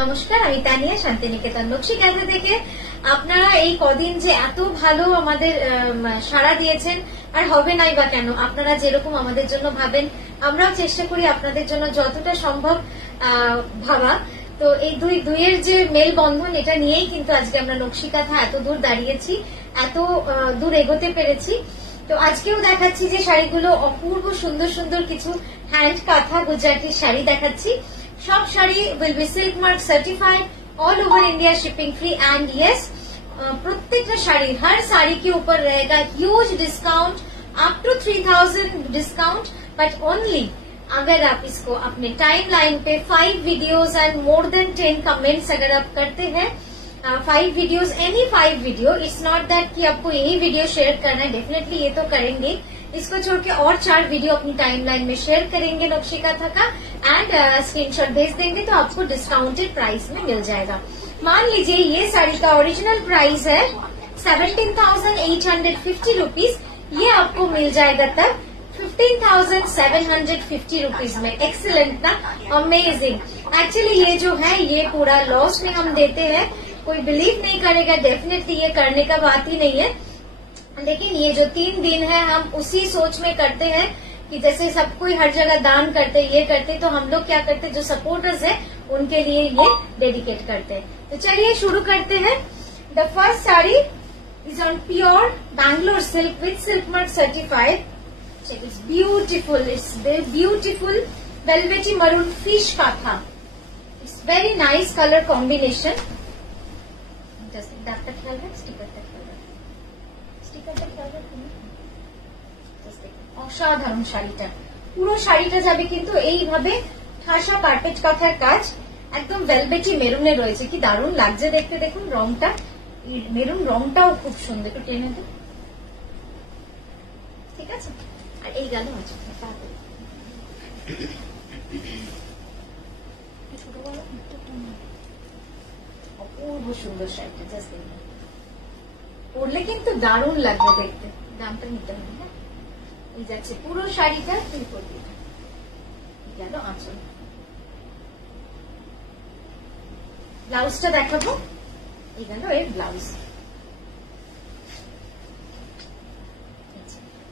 নমস্কার, আমি তানিয়া, শান্তিনিকেতন নকশিকাঁথা থেকে। আপনারা এই কদিন যে এত ভালো আমাদের সাড়া দিয়েছেন, আর হবে নাই বা কেন, আপনারা যেরকম আমাদের জন্য ভাবেন আমরাও চেষ্টা করি আপনাদের জন্য যতটা সম্ভব ভাবা। তো এই দুইয়ের যে মেল বন্ধন, এটা নিয়েই কিন্তু আজকে আমরা নকশিকাঁথা এত দূর দাঁড়িয়েছি, এত দূর এগোতে পেরেছি। তো আজকেও দেখাচ্ছি যে শাড়িগুলো অপূর্ব সুন্দর সুন্দর কিছু হ্যান্ড কাঁথা গুজরাটি শাড়ি দেখাচ্ছি। सब sari will be silk mark certified, all over India shipping free, and yes, प्रत्येक शाड़ी, हर साड़ी के ऊपर रहेगा huge discount, up to 3000 discount, but only अगर आप इसको अपने टाइम लाइन पे 5 videos and more than 10 comments अगर आप करते हैं, 5 videos, any 5 video, it's not that कि आपको यही वीडियो शेयर करना है, डेफिनेटली ये तो करेंगे, इसको छोड़ के और 4 वीडियो अपनी टाइमलाइन में शेयर करेंगे नकशिकाँथा का, एंड स्क्रीनशॉट भेज देंगे तो आपको डिस्काउंटेड प्राइस में मिल जाएगा। मान लीजिए ये साड़ी का ओरिजिनल प्राइस है 17,850 रुपीज, ये आपको मिल जाएगा तब 15,750 रुपीज में। एक्सीलेंट ना, अमेजिंग। एक्चुअली ये जो है ये पूरा लॉस में हम देते हैं, कोई बिलीव नहीं करेगा, डेफिनेटली ये करने का बात ही नहीं है, लेकिन ये जो 3 दिन है हम उसी सोच में करते हैं कि जैसे सब कोई हर जगह दान करते, ये करते, तो हम लोग क्या करते, जो सपोर्टर्स है उनके लिए ये डेडिकेट करते हैं। तो चलिए शुरू करते हैं। The first sari is on pure Bangalore silk with silk mark certified. It's beautiful, it's beautiful velvety maroon fish katha. It's very nice colour combination. डाक्टर ख्याल है, स्टिकर का ख्याल है, स्टिकर का ख्याल है। অসাধারণ শাড়িটা, পুরো শাড়িটা যাবে কিন্তু এইভাবে ঠাসা কার্পেট কাঁথার কাজ, একদম ভেলভেটি মেরুনে রয়েছে, কি দারুণ লাগছে দেখতে। দেখুন রংটা, মেরুন রংটাও খুব সুন্দর, একটু টেনে দেব, ঠিক আছে। আর এই গেল অপূর্ব সুন্দর শাড়িটা, জাস্ট দেখুন, পরলে কিন্তু দারুণ লাগবে দেখতে। দামটা নিতে হবে, হ্যাঁ, এই যাচ্ছে পুরো শাড়িটা, তুই করবি গেল আঁচল। ব্লাউজটা দেখাবো, এই গেল এর ব্লাউজ।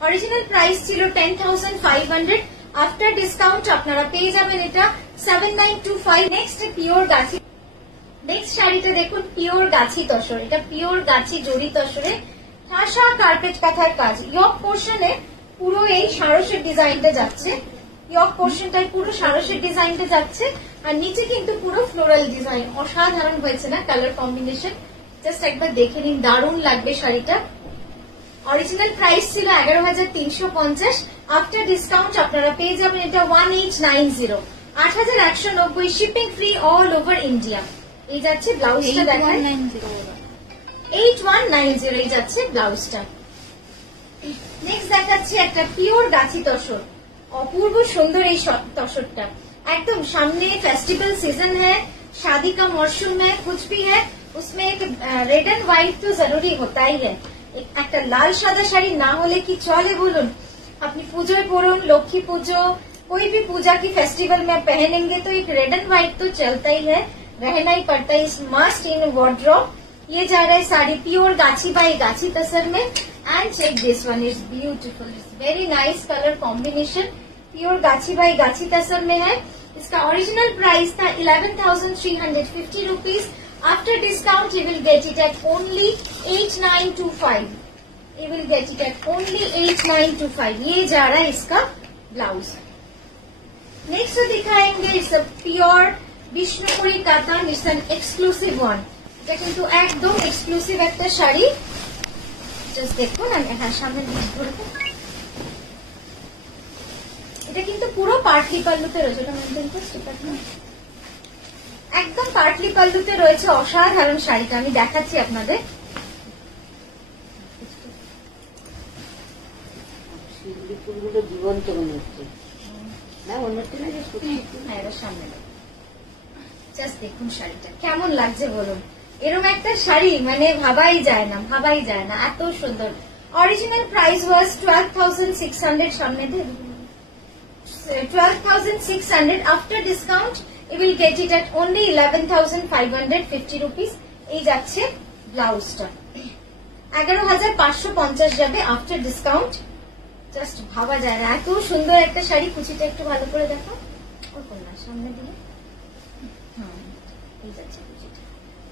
অরিজিনাল প্রাইস ছিল 10,500, আফটার ডিসকাউন্ট আপনারা পেয়ে যাবেন এটা 7,925। নেক্সট পিওর গাছি, নেক্সট শাড়িটা দেখুন, পিওর গাছি তসর, এটা পিওর গাছি জড়ি তসরে ঠাসা কার্পেট কাঁথার কাজ। ইয়ক পোর্শনে পুরো এই সারসের ডিজাইনটা যাচ্ছে, ইয়ক পোর্শনটায় পুরো সারসের ডিজাইনটা যাচ্ছে, আর নিচে কিন্তু পুরো ফ্লোরাল ডিজাইন। অসাধারণ হয়েছে না কালার কম্বিনেশন, জাস্ট একবার দেখে নিন, দারুণ লাগবে শাড়িটা। অরিজিনাল প্রাইস ছিল 11,350, আফটার ডিসকাউন্ট আপনারা পেয়ে যাবেন এটা 1890, 8,190, shipping free all over India. এই যাচ্ছে ব্লাউজটা, দেখেন 8190 এই যাচ্ছে ব্লাউজটা। নেক্সট দেখাচ্ছি একটা পিওর গাছি তসর, অপূর্ব সুন্দর এই তসরটা। একদম সামনে फेस्टिवल सीजन है, शादी का मौसम है, कुछ भी है, उसमें एक रेड एंड व्हाइट तो जरूरी होता ही है। একটা লাল সাদা শাড়ি না হলে কি চলে বলুন? আপনি পুজোয় পরুন, লক্ষ্মী পুজো, कोई भी पूजा की फेस्टिवल में पहनेंगे तो एक रेड एंड व्हाइट तो चलता ही है, रहना ही पड़ता है, इस मस्ट इन वार्डरोब। ये जा रहा है साड़ी प्योर गाछी बाई गाछी तसर में, and check this one, is beautiful, it's very nice colour combination, pure गाछी बाई गाछी तसर में है। इसका ओरिजिनल प्राइस था 11,350 rupees, after discount you will get it at only 8,925, you will get it at only 8,925। ये जा रहा है इसका ब्लाउज। नेक्स्ट दिखाएंगे, it's a pure Vishnupuri katan, it's an exclusive one, এটা কিন্তু একদম এক্সক্লুসিভ একটা শাড়ি। জাস্ট দেখুন, আমি হ্যাঁ সামনে ধরবো, এটা কিন্তু পুরো পাটলি পাল্লুতে রয়েছে, এটা মেনটেন করতে স্টিকার না, একদম পাটলি পাল্লুতে রয়েছে। অসাধারণ শাড়িটা আমি দেখাচ্ছি আপনাদের। জীবন্ত মনে হচ্ছে না, অন্যটা সামনে জাস্ট দেখুন শাড়িটা কেমন লাগছে বলুন। এরকম একটা শাড়ি মানে ভাবাই যায় না, ভাবাই যায় না, এত সুন্দর। অরিজিনাল প্রাইস ওয়াজ 12,600, সামনে 12,600, after discount You will get it at only 11,550 rupees. এই যাচ্ছে ব্লাউজটা 11,550 যাবে আফটার ডিসকাউন্ট। জাস্ট ভাবা যায় না, এত সুন্দর একটা শাড়ি। কুচিটা একটু ভালো করে দেখো, না সামনে দিয়ে। এই যাচ্ছে কুচিটা,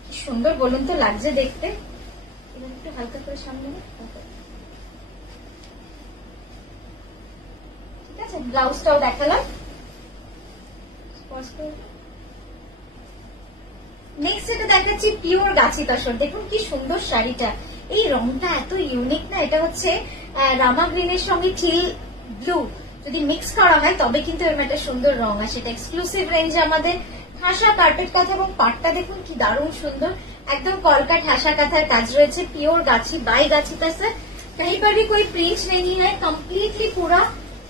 কি সুন্দর বলুন তো লাগছে দেখতে। এবার একটু হালকা করে সামনে দিয়ে, ঠিক আছে। ব্লাউজটাও দেখালাম। নেক্সট এটা দেখাচ্ছি পিওর গাছি তসর। দেখুন কি সুন্দর শাড়িটা, এই রংটা এত ইউনিক না। এটা হচ্ছে রামা গ্রিনের সঙ্গে টিল ব্লু যদি মিক্স করা হয় তবে কিন্তু এর একটা সুন্দর রং আসে। এটা এক্সক্লুসিভ রেঞ্জে আমাদের ঠাসা কার্পেট কাঁথা এবং পাটটা দেখুন কি দারুণ সুন্দর, একদম কলকা ঠাসা কাঁথার কাজ রয়েছে। পিওর गाची बाय गाची तसर, कहीं पर भी कोई प्रिंट नहीं है, कम्प्लीटली पूरा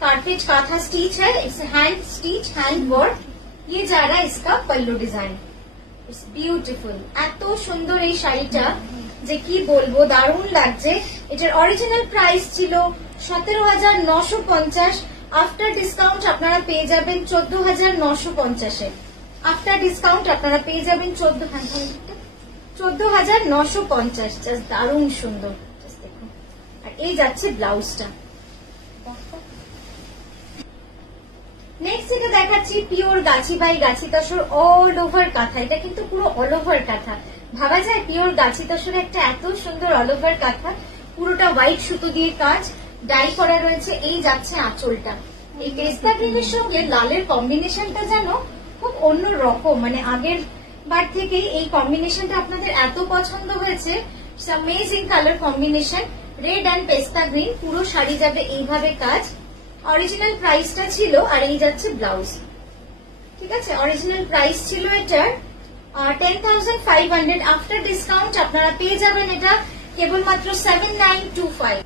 कारपेट कांथा स्टिच है। इस हैंड स्टिच हैंड वर्क। ये जा रहा है इसका पल्लू डिजाइन। It's beautiful. এত সুন্দর এই শাড়িটা যে কি বলবো, দারুণ লাগছে। এটার অরিজিনাল প্রাইস ছিল 17,950। আফটার ডিসকাউন্ট আপনারা পেয়ে যাবেন 14,950 এ। আফটার ডিসকাউন্ট আপনারা পেয়ে যাবেন 14,950। জাস্ট দারুণ সুন্দর, জাস্ট দেখুন। আর এই যাচ্ছে ব্লাউজটা। নেক্সট এটা দেখাচ্ছি pure Gachhi by Gachhi tussar all over কাঁথা। এটা কিন্তু পুরো অল ওভার কাঁথা। ভাবা যায় পিওর গাছি তসর একটা এত সুন্দর অল ওভার কাঁথা, পুরোটা হোয়াইট সুতো দিয়ে কাজ, ডাই করা রয়েছে। এই যাচ্ছে আঁচলটা। এই পেস্তা গ্রিনের সঙ্গে লালের কম্বিনেশনটা যেন খুব অন্য রকম, মানে আগের বার থেকে এই কম্বিনেশনটা আপনাদের এত পছন্দ হয়েছে। Amazing colour combination, red and পেস্তা গ্রিন। পুরো শাড়ি যাবে এইভাবে কাজ। অরিজিনাল প্রাইসটা ছিল, আর এই যাচ্ছে ব্লাউজ, ঠিক আছে। অরিজিনাল প্রাইস ছিল এটার 10,500। আফটার ডিসকাউন্ট আপনারা পেয়ে যাবেন এটা কেবলমাত্র 7,925।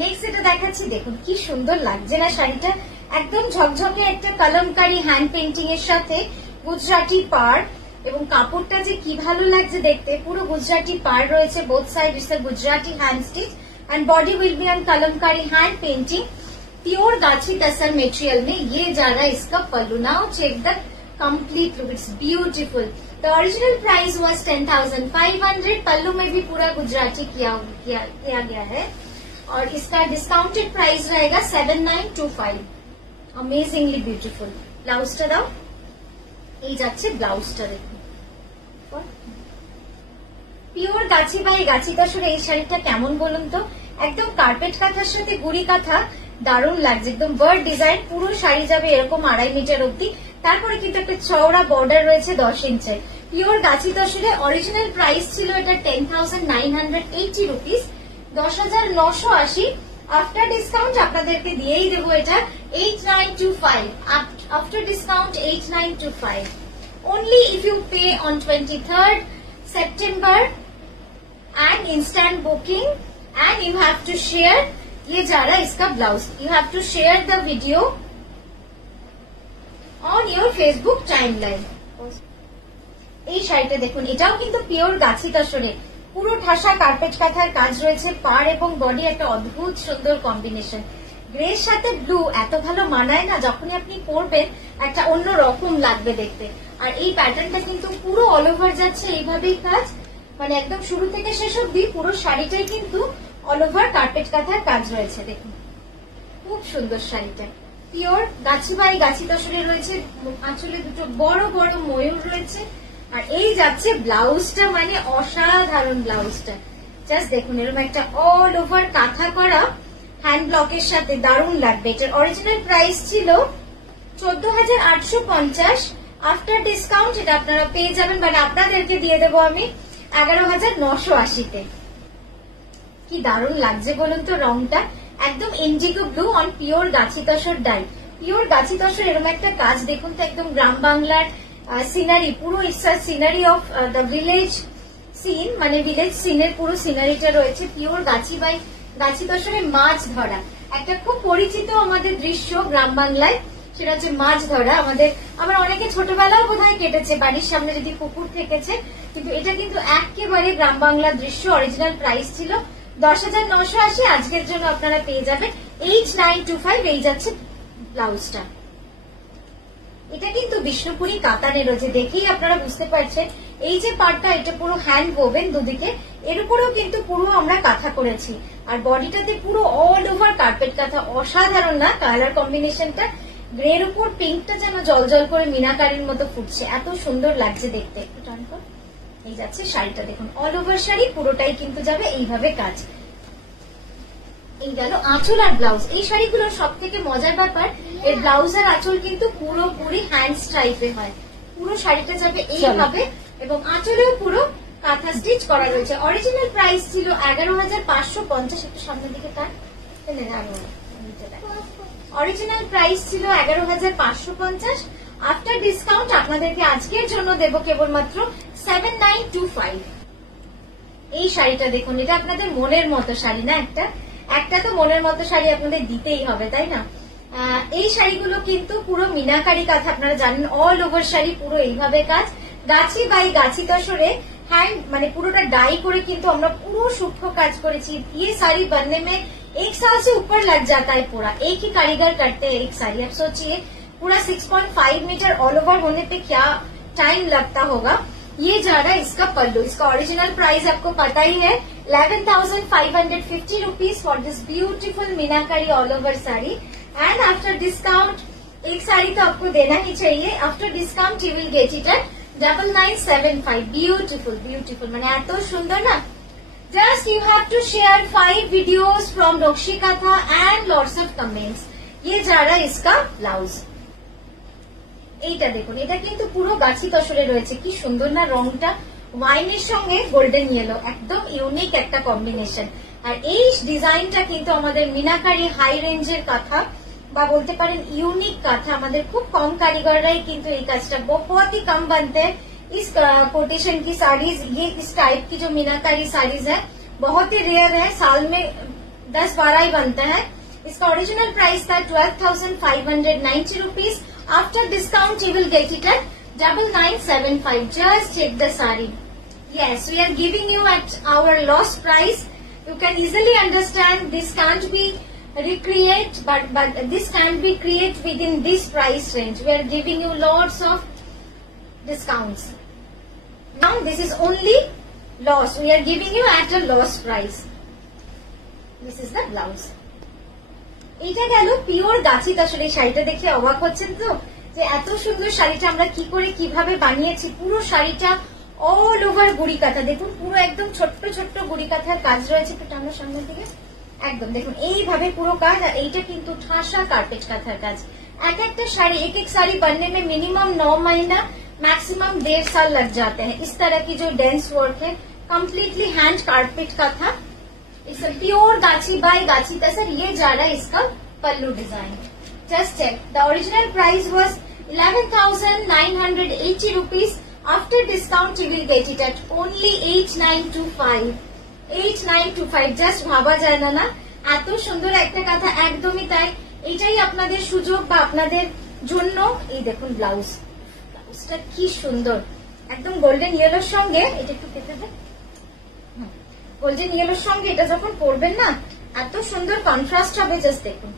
নেক্সট এটা দেখাচ্ছি, দেখুন কি সুন্দর লাগছে না শাড়িটা। একদম ঝকঝকে একটা কলমকারি হ্যান্ড পেন্টিং এর সাথে গুজরাটি পাড়, এবং কাপড়টা যে কি ভালো লাগছে দেখতে। পুরো গুজরাটি পাড় রয়েছে, both side it's a Gujarati hand stitch and body will be on kalamkari hand painting. Pure gachi tussar material में ये जा रहा है इसका pallu. Now check the complete look, it's beautiful. The original price was 10,500। Pallu में भी पूरा गुजराती किया गया है, और इसका डिस्काउंटेड प्राइस रहेगा 7,925। Amazingly beautiful. ब्लाउजটা দাও, এই যাচ্ছে ব্লাউজটা দেখুন। পিওর গাছি বাই গাছি তসর এই শাড়িটা কেমন বলুন তো, একদম কার্পেট কাঁথার সাথে গুড়ি কাঁথা, দারুণ লাগছে। একদম বার্ড ডিজাইন। পুরো শাড়ি যাবে এরকম 2.5 মিটার অব্দি। তারপরে কিন্তু একটা চওড়া বর্ডার রয়েছে 10 ইঞ্চের। পিওর গাছি তসরে অরিজিনাল প্রাইস ছিল এটা 10,980 রুপিস, 10,980। আফটার ডিসকাউন্ট আপনাদেরকে দিয়েই দেবো এটা 8,925। After discount 8,925 only if you pay on 23rd September and instant booking, and you have to share। ये जा रहा है इसका blouse. You have to share the video on your Facebook timeline। এই শাড়িটা দেখুন, এটাও কিন্তু পিওর গাছি তসরে, পুরো ঠাসা কার্পেট কাঁথার কাজ রয়েছে। পাড় এবং বডি একটা অদ্ভুত সুন্দর কম্বিনেশন। গ্রের সাথে ব্লু এত ভালো মানায় না, যখনই আপনি পরবেন একটা অন্য রকম লাগবে দেখতে। আর এই প্যাটার্নটা কিন্তু পুরো অল ওভার যাচ্ছে এইভাবেই কাজ, মানে একদম শুরু থেকে শেষ অব্দি পুরো শাড়িটাই কিন্তু অল ওভার কার্পেট কাঁথার কাজ রয়েছে। দেখুন খুব সুন্দর শাড়িটা। পিওর গাছি বাই গাছি তসরে রয়েছে। আঁচলে দুটো বড় বড় ময়ূর রয়েছে। আর এই যাচ্ছে ব্লাউজটা, মানে অসাধারণ ব্লাউজটা। জাস্ট দেখুন, এরকম একটা অল ওভার কাঁথা করা হ্যান্ড ব্লকের সাথে দারুণ লাগবে। এটার অরিজিনাল প্রাইস ছিল 14,850। আফটার ডিসকাউন্ট এটা আপনারা পেয়ে যাবেন, মানে আপনাদেরকে দিয়ে দেবো আমি 11,980-তে। কি দারুণ লাগছে বলুন তো রংটা, একদম Indigo blue on pure Gachhi tussar die. Pure গাছি তসর এরকম একটা কাজ দেখুন তো, একদম গ্রাম বাংলার সিনারি, পুরো it's scenery of the village scene, মানে ভিলেজ সিনের পুরো সিনারিটা রয়েছে। পিওর গাছি বাই গাছি তসরে মাছ ধরা একটা খুব পরিচিত আমাদের দৃশ্য গ্রাম বাংলায়, সেটা হচ্ছে মাছ ধরা। আমার অনেকে ছোটবেলাও বোধহয় কেটেছে, বাড়ির সামনে যদি পুকুর থেকেছে, কিন্তু এটা কিন্তু একেবারে গ্রাম বাংলার দৃশ্য। অরিজিনাল প্রাইস ছিল 10,980। আজকের জন্য আপনারা পেয়ে যাবেন 8,925। এই যাচ্ছে ব্লাউজটা। এটা কিন্তু বিষ্ণুপুরি কাতানেরও, যে দেখেই আপনারা বুঝতে পারছেন এই যে পার্টটা এটা পুরো হ্যান্ড ওভেন দুদিকে, এর উপরেও কিন্তু পুরো আমরা কাঁথা করেছি। আর বডিটাতে পুরো অল ওভার কার্পেট কাঁথা, অসাধারণ না কালার কম্বিনেশনটা? গ্রের উপর পিঙ্কটা যেন জল জল করে মিনাকারির মতো ফুটছে, এত সুন্দর লাগছে দেখতে। একটু টান কর। এই যাচ্ছে শাড়িটা, দেখুন অল ওভার শাড়ি পুরোটাই কিন্তু যাবে এইভাবে কাজ। এই গেল আঁচল আর ব্লাউজ। এই শাড়িগুলোর সব থেকে মজার ব্যাপার, এর ব্লাউজ আর আঁচল কিন্তু পুরোপুরি হ্যান্ড স্ট্রাইপে হয়। পুরো শাড়িটা যাবে এইভাবে এবং আঁচলেও পুরো কাঁথা স্টিচ করা রয়েছে। অরিজিনাল প্রাইস ছিল 11,550। একটু সামনের দিকে টান। অরিজিনাল প্রাইস ছিল 11,550। আফটার ডিসকাউন্ট আপনাদেরকে আজকের জন্য দেব কেবলমাত্র 7,925। এই শাড়িটা দেখুন, এটা আপনাদের মনের মতো শাড়ি না? একটা তো মনের মতো শাড়ি আপনাদের দিতেই হবে, তাই না? এই শাড়িগুলো কিন্তু পুরো মিনাকারি কাজ, আপনারা জানেন অল ওভার শাড়ি পুরো এইভাবে কাজ। গাছি বাই গাছি তসরে হ্যান্ড মানে পুরোটা ডাই করে কিন্তু আমরা পুরো সূক্ষ্ম কাজ করেছি। ये साड़ी बनने में 1 साल से ऊपर लग जाता है पूरा, एक ही कारीगर करते हैं एक साड़ी। अब सोचिए पूरा 6.5 मीटर ऑल ओवर होने पे क्या टाइम लगता होगा। ये जा रहा है इसका पल्लू। इसका ओरिजिनल प्राइस आपको पता ही है 11,550 rupees for this beautiful meenakari all over sari. And after discount एक साड़ी तो आपको देना ही चाहिए। After discount you will get it at 9975। Beautiful beautiful, মানে এত সুন্দর না? Just you have to share 5 videos from Nokshi Katha and lots of comments। ये जा रहा है इसका ब्लाउज। এইটা দেখুন, এটা কিন্তু পুরো গাছি তসরে রয়েছে, কি সুন্দর না রংটা? ওয়াইনের সঙ্গে গোল্ডেন ইয়েলো, একদম ইউনিক একটা কম্বিনেশন। আর এই ডিজাইনটা কিন্তু আমাদের মিনাকারি হাই রেঞ্জের কাঁথা বা বলতে পারেন ইউনিক কাঁথা, আমাদের খুব কম কারিগররাই কিন্তু এই কাজটা बहुत ही कम बनते हैं। इस कोटेशन की साड़ीज, ये इस टाइप की जो मीनाकारी साड़ीज है बहुत ही रेयर है, साल में 10-12 ही बनता है। इसका ओरिजिनल प्राइस था 12,590 rupees. After discount you will get it at 9975। Just check the sari. Yes, we are giving you at our lost price. You can easily understand this can't be recreate, but this can't be create within this price range. We are giving you lots of discounts. Now this is only loss. We are giving you at a loss price. This is the blouse. এটা গেল pure গাছি তসরে। শাড়িটা দেখে অবাক হচ্ছেন তো যে এত সুন্দর শাড়িটা আমরা কি করে কিভাবে বানিয়েছি। পুরো শাড়িটা অল ওভার গুড়ি কাঁথা, দেখুন পুরো একদম ছোট্ট ছোট্ট গুড়ি কাঁথার কাজ রয়েছে। একটু টানো সামনের দিকে, একদম দেখুন এইভাবে পুরো কাজ। আর এইটা কিন্তু ঠাসা কার্পেট কাঁথার কাজ। एक एक শাড়ি, एक एक साड़ी बनने में मिनिमम 9 महीना मैक्सिमम 1.5 साल लग जाते हैं। इस तरह की जो डेंस वर्क है, कम्प्लीटली हैंड कारपेट का था। इस प्योर गाची बाय गाची तसर। ये जा रहा है इसका pallu design. Just check, the original price was 11,980 rupees. After discount you will get it at only 8,925। 8,925 just ভাবা যায় না? এত সুন্দর একটা কথা, একদমই তাই। এইটাই আপনাদের সুযোগ বা আপনাদের জন্য। এই দেখুন ব্লাউজ, ব্লাউজটা কি সুন্দর, একদম গোল্ডেন ইয়েলোর সঙ্গে। এটা একটু কেটে দেয়। গোল্ডেন ইয়েলোর সঙ্গে এটা যখন পরবেন না, এত সুন্দর কন্ট্রাস্ট হবে, জাস্ট দেখুন।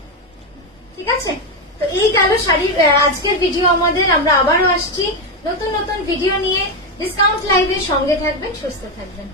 ঠিক আছে, তো এই গেল শাড়ির আজকের ভিডিও আমাদের। আমরা আবারও আসছি নতুন নতুন ভিডিও নিয়ে। ডিসকাউন্ট লাইভের সঙ্গে থাকবেন, সুস্থ থাকবেন।